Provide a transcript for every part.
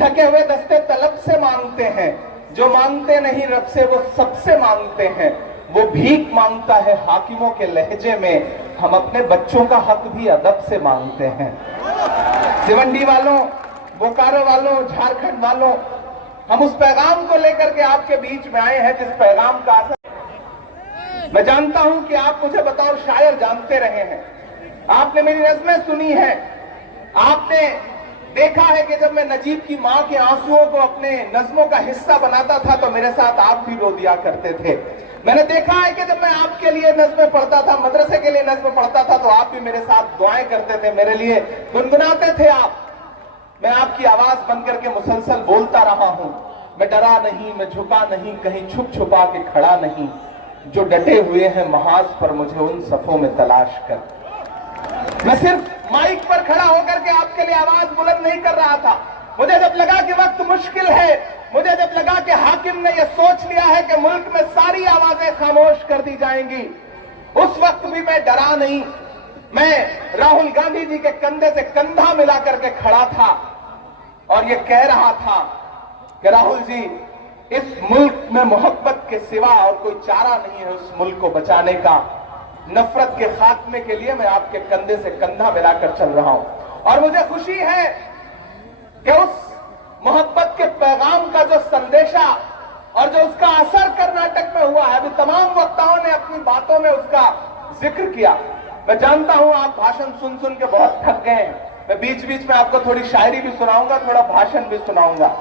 थके हुए दस्ते तलब से मांगते हैं, जो मांगते नहीं रब से वो सबसे मांगते हैं। वो भीख मांगता है हाकिमों के लहजे में, हम अपने बच्चों का हक भी अदब से मांगते हैं। सिवंडी वालों, बोकारो वालों, झारखंड वालों, हम उस पैगाम को लेकर के आपके बीच में आए हैं जिस पैगाम का असर मैं जानता हूं कि आप मुझे बतौर शायर जानते रहे हैं, आपने मेरी नज़्में सुनी है, आपने देखा है कि जब मैं नजीब की मां के आंसुओं को अपने नज़्मों का हिस्सा बनाता था तो मेरे साथ आप भी रो दिया करते थे। मैंने देखा है कि जब मैं आपके लिए नज़्में पढ़ता था, मदरसे के लिए नज़्में पढ़ता था, तो आप भी मेरे साथ दुआएं करते थे, मेरे लिए गुनगुनाते थे आप। मैं आपकी आवाज बनकर के मुसलसल बोलता रहा हूं। मैं डरा नहीं, मैं झुका नहीं, कहीं छुप छुपा के खड़ा नहीं, जो डटे हुए हैं महाज पर मुझे उन सफों में तलाश कर। मैं सिर्फ माइक पर खड़ा होकर के आपके लिए आवाज बुलंद नहीं कर रहा था। मुझे जब लगा कि वक्त मुश्किल है, मुझे जब लगा कि हाकिम ने यह सोच लिया है कि मुल्क में सारी आवाजें खामोश कर दी जाएंगी, उस वक्त भी मैं डरा नहीं। मैं राहुल गांधी जी के कंधे से कंधा मिला करके खड़ा था और ये कह रहा था कि राहुल जी, इस मुल्क में मोहब्बत के सिवा और कोई चारा नहीं है उस मुल्क को बचाने का। नफरत के खात्मे के लिए मैं आपके कंधे से कंधा मिलाकर चल रहा हूं और मुझे खुशी है कि उस मोहब्बत के पैगाम का जो संदेशा और जो उसका असर कर्नाटक में हुआ है, अभी तमाम वक्ताओं ने अपनी बातों में उसका जिक्र किया। मैं जानता हूं आप भाषण सुन सुन के बहुत थक गए हैं। मैं बीच बीच में आपको थोड़ी शायरी भी सुनाऊंगा, थोड़ा भाषण भी सुनाऊंगा।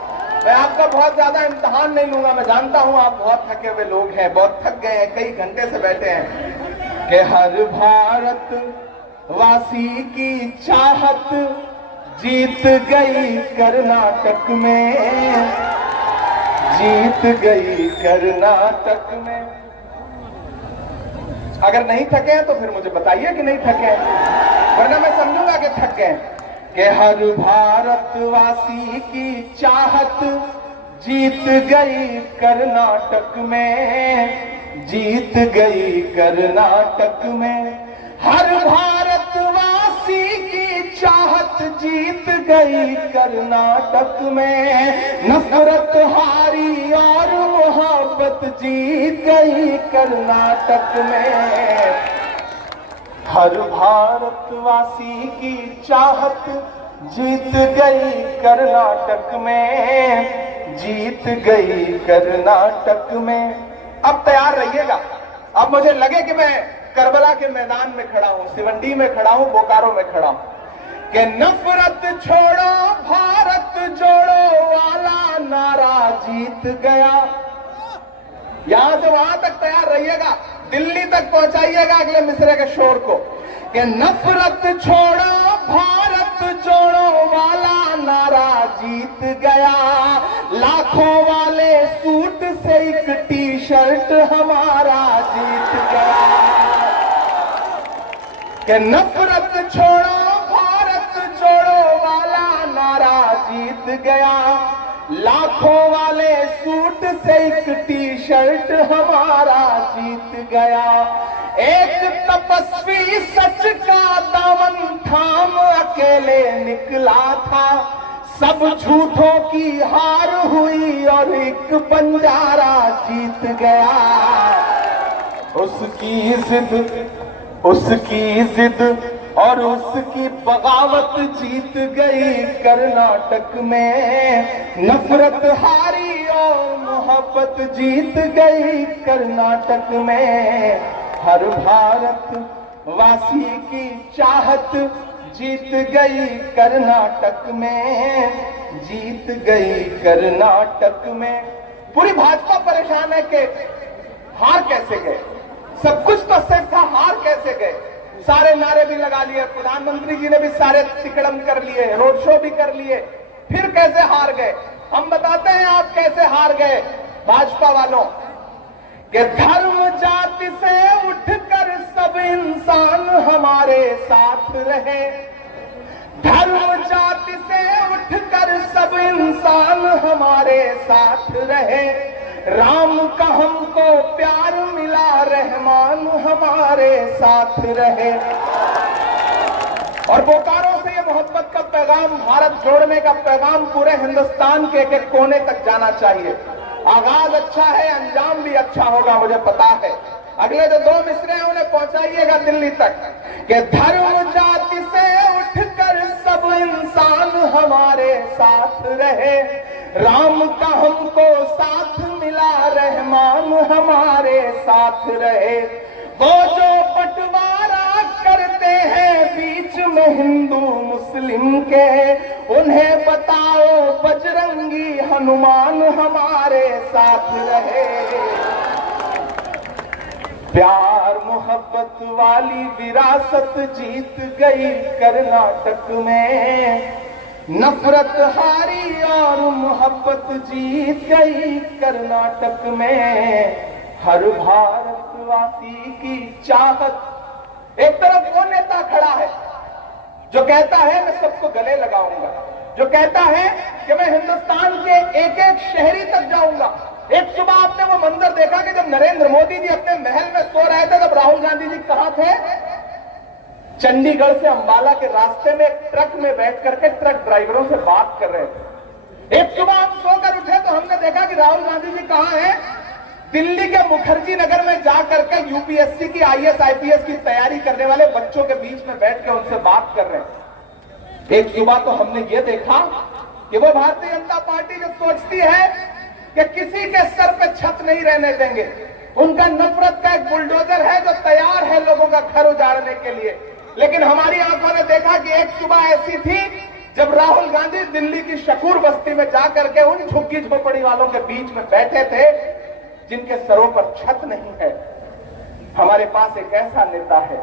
मैं आपका बहुत ज्यादा इम्तिहान नहीं लूंगा। मैं जानता हूं आप बहुत थके हुए लोग हैं, बहुत थक गए हैं, कई घंटे से बैठे हैं। कि हर भारत वासी की चाहत जीत गई कर्नाटक में, जीत गई कर्नाटक में। अगर नहीं थके हैं तो फिर मुझे बताइए कि नहीं थके हैं, वरना मैं समझूंगा कि थक गए। कि हर भारतवासी की चाहत जीत गई कर्नाटक में, जीत गई कर्नाटक में। हर भारतवासी की चाहत जीत गई कर्नाटक में। नफरत हारी और मोहब्बत जीत गई कर्नाटक में। हर भारतवासी की चाहत जीत गई कर्नाटक में, जीत गई कर्नाटक में। अब तैयार रहिएगा। अब मुझे लगे कि मैं करबला के मैदान में खड़ा हूं, सिवंडी में खड़ा हूं, बोकारो में खड़ा हूं। कि नफरत छोड़ो भारत जोड़ो वाला नारा जीत गया। यहां से वहां तक तैयार रहिएगा, दिल्ली तक पहुंचाइएगा अगले मिसरे के शोर को। कि नफरत छोड़ो भारत जोड़ो वाला नारा जीत गया। लाखों वाले सूट से एक टी शर्ट हमारा जीत गया। कि नफरत छोड़ो भारत जोड़ो वाला नारा जीत गया। लाखों वाले सूट से एक टी शर्ट हमारा जीत गया। एक तपस्वी सच का दामन थाम अकेले निकला था। सब झूठों की हार हुई और एक बंजारा जीत गया। उसकी जिद और उसकी बगावत जीत गई कर्नाटक में। नफरत हारी और मोहब्बत जीत गई कर्नाटक में। हर भारत वासी की चाहत जीत गई कर्नाटक में, जीत गई कर्नाटक में। पूरी भाजपा परेशान है कि हार कैसे गए, सब कुछ तो सेट था, हार कैसे गए। सारे नारे भी लगा लिए, प्रधानमंत्री जी ने भी सारे तिकड़म कर लिए, रोड शो भी कर लिए, फिर कैसे हार गए। हम बताते हैं आप कैसे हार गए भाजपा वालों। कि धर्म जाति से उठकर सब इंसान हमारे साथ रहे। धर्म जाति से उठकर सब इंसान हमारे साथ रहे। राम का हमको प्यार मिला, रहमान हमारे साथ रहे। और बोकारो से ये मोहब्बत का पैगाम, भारत जोड़ने का पैगाम पूरे हिंदुस्तान के एक एक कोने तक जाना चाहिए। आगाज अच्छा है, अंजाम भी अच्छा होगा, मुझे पता है। अगले जो 2 मिसरे हैं उन्हें पहुंचाइएगा दिल्ली तक कि धर्म जाति से उठकर सब इंसान हमारे साथ रहे, राम का हमको साथ मिला, रहमान हमारे साथ रहे। वो जो बंटवारा करते हैं बीच में हिंदू मुस्लिम के, उन्हें बताओ बजरंगी हनुमान हमारे साथ रहे। प्यार मोहब्बत वाली विरासत जीत गई कर्नाटक में, नफरत हारी और मोहब्बत जीत गई कर्नाटक में। हर भारतवासी की चाहत। एक तरफ वो नेता खड़ा है जो कहता है मैं सबको गले लगाऊंगा, जो कहता है कि मैं हिंदुस्तान के एक एक शहरी तक जाऊंगा। एक सुबह आपने वो मंजर देखा कि जब नरेंद्र मोदी जी अपने महल में सो रहे थे, तब राहुल गांधी जी कहां थे? चंडीगढ़ से अंबाला के रास्ते में एक ट्रक में बैठ करके ट्रक ड्राइवरों से बात कर रहे थे। एक सुबह हम सोकर उठे तो हमने देखा कि राहुल गांधी जी कहां हैं? दिल्ली के मुखर्जी नगर में जाकर के यूपीएससी की आईएएस आईपीएस की तैयारी करने वाले बच्चों के बीच में बैठ के उनसे बात कर रहे हैं। एक सुबह तो हमने ये देखा कि वो भारतीय जनता पार्टी जो सोचती है कि किसी के सर पे छत नहीं रहने देंगे, उनका नफरत का एक बुलडोजर है जो तैयार है लोगों का घर उजाड़ने के लिए। लेकिन हमारी आंखों ने देखा कि एक सुबह ऐसी थी जब राहुल गांधी दिल्ली की शकूर बस्ती में जाकर के उन झुग्गी झोपड़ी वालों के बीच में बैठे थे जिनके सरों पर छत नहीं है। हमारे पास एक ऐसा नेता है